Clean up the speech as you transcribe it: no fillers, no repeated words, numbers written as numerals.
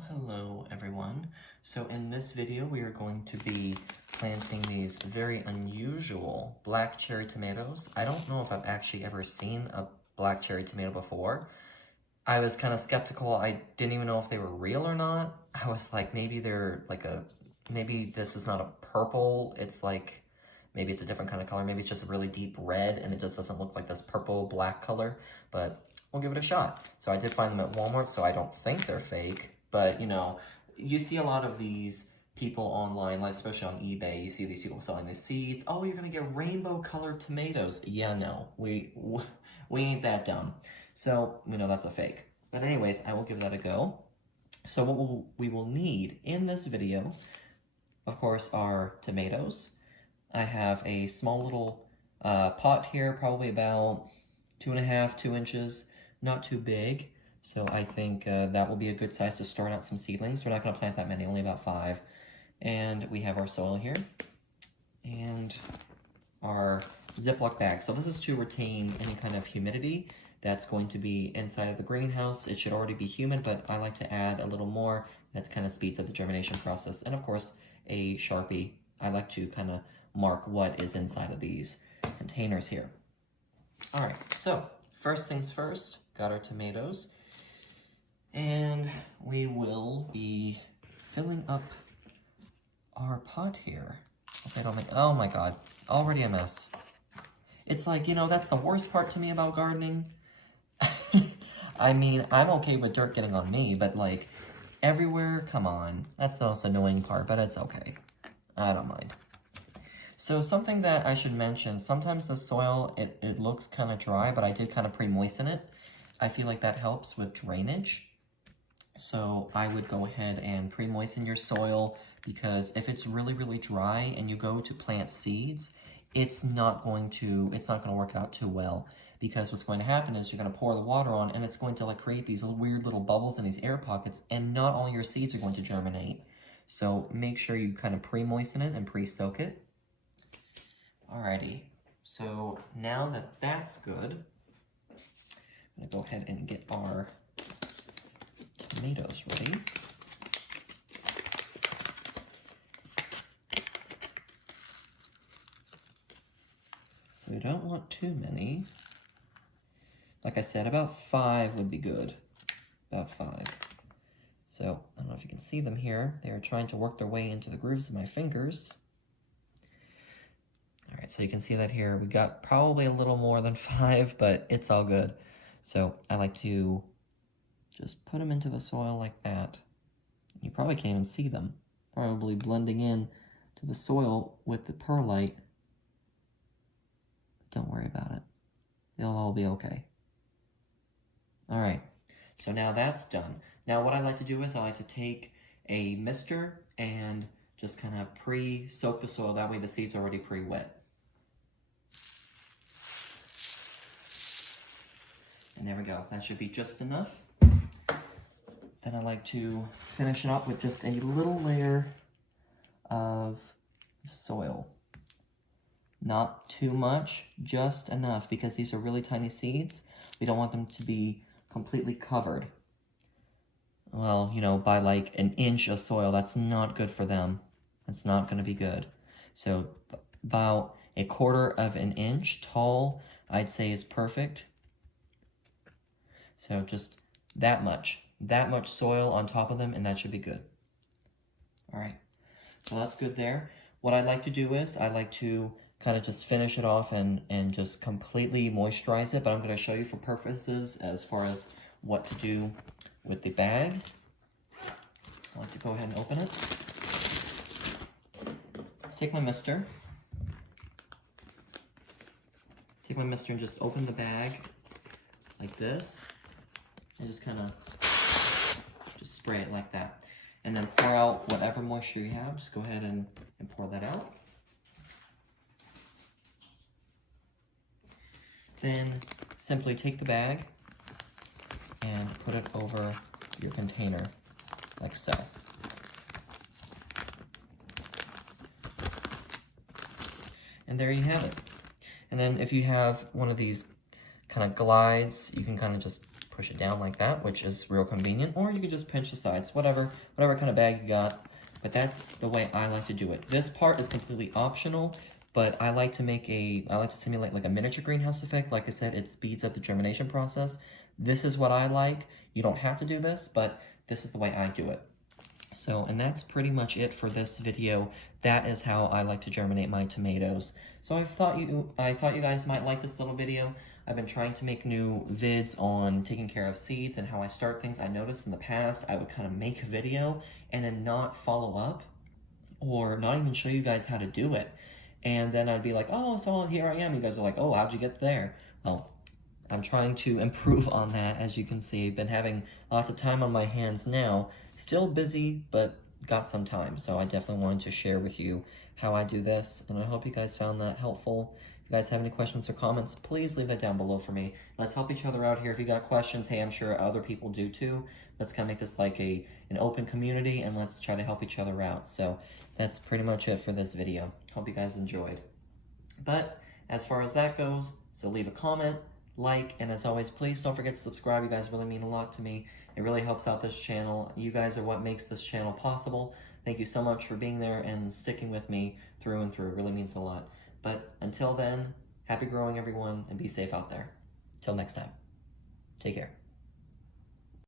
Hello everyone. So in this video we are going to be planting these very unusual black cherry tomatoes. I don't know if I've actually ever seen a black cherry tomato before. I was kind of skeptical. I didn't even know if they were real or not. I was like, maybe they're like maybe this is not a purple, it's like, maybe it's a different kind of color. Maybe it's just a really deep red and it just doesn't look like this purple black color, but we'll give it a shot. So I did find them at Walmart, so I don't think they're fake. But, you know, you see a lot of these people online, like especially on eBay, you see these people selling the seeds. Oh, you're gonna get rainbow-colored tomatoes. Yeah, no, we ain't that dumb. So we know that's a fake. But anyways, I will give that a go. So what we will need in this video, of course, are tomatoes. I have a small little pot here, probably about 2.5, 2 inches, not too big. So I think that will be a good size to start out some seedlings. We're not going to plant that many, only about 5. And we have our soil here and our Ziploc bag. So this is to retain any kind of humidity that's going to be inside of the greenhouse. It should already be humid, but I like to add a little more. That kind of speeds up the germination process. And of course, a Sharpie. I like to kind of mark what is inside of these containers here. All right, so first things first, got our tomatoes. And we will be filling up our pot here. Okay, oh my God, already a mess. It's like, you know, that's the worst part to me about gardening. I mean, I'm okay with dirt getting on me, but like, everywhere, come on. That's the most annoying part, but it's okay. I don't mind. So something that I should mention, sometimes the soil, it looks kind of dry, but I did kind of pre-moisten it. I feel like that helps with drainage. So I would go ahead and pre-moisten your soil, because if it's really, really dry and you go to plant seeds, it's not going to work out too well, because what's going to happen is you're going to pour the water on and it's going to like create these weird little bubbles in these air pockets, and not all your seeds are going to germinate. So make sure you kind of pre-moisten it and pre-soak it. Alrighty, so now that that's good, I'm going to go ahead and get our tomatoes ready. So we don't want too many. Like I said, about 5 would be good. About 5. So, I don't know if you can see them here. They are trying to work their way into the grooves of my fingers. Alright, so you can see that here. We got probably a little more than 5, but it's all good. So, I like to just put them into the soil like that. You probably can't even see them. Probably blending in to the soil with the perlite. Don't worry about it. They'll all be okay. Alright, so now that's done. Now what I like to do is I like to take a mister and just kind of pre-soak the soil. That way the seed's already pre-wet. And there we go. That should be just enough. Then I like to finish it up with just a little layer of soil. Not too much, just enough, because these are really tiny seeds. We don't want them to be completely covered. Well, you know, by like an inch of soil, that's not good for them. That's not going to be good. So about 1/4 of an inch tall, I'd say is perfect. So just that much soil on top of them, and that should be good. All right, so that's good there. What I like to do is I like to kind of just finish it off and just completely moisturize it, but I'm going to show you for purposes as far as what to do with the bag. I like to go ahead and open it. Take my mister. Take my mister and just open the bag like this, and just kind of just spray it like that. And then pour out whatever moisture you have. Just go ahead and pour that out. Then simply take the bag and put it over your container, like so. And there you have it. And then if you have one of these kind of glides, you can kind of just push it down like that, which is real convenient, or you could just pinch the sides, whatever kind of bag you got. But that's the way I like to do it. This part is completely optional, but I like to simulate like a miniature greenhouse effect. Like I said, it speeds up the germination process. This is what I like. You don't have to do this, but this is the way I do it. So, and that's pretty much it for this video. That is how I like to germinate my tomatoes. So I thought you guys might like this little video. I've been trying to make new vids on taking care of seeds and how I start things. I noticed in the past I would kind of make a video and then not follow up or not even show you guys how to do it. And then I'd be like, oh, so here I am. You guys are like, oh, how'd you get there? Well, I'm trying to improve on that. As you can see, been having lots of time on my hands now. Still busy, but got some time. So I definitely wanted to share with you how I do this, and I hope you guys found that helpful. If you guys have any questions or comments, please leave that down below for me. Let's help each other out here. If you got questions, hey, I'm sure other people do too. Let's kind of make this like an open community, and let's try to help each other out. So that's pretty much it for this video. Hope you guys enjoyed. But as far as that goes, so leave a comment, like, and as always, please don't forget to subscribe. You guys really mean a lot to me. It really helps out this channel. You guys are what makes this channel possible. Thank you so much for being there and sticking with me through and through. It really means a lot. But until then, happy growing, everyone, and be safe out there. Till next time, take care.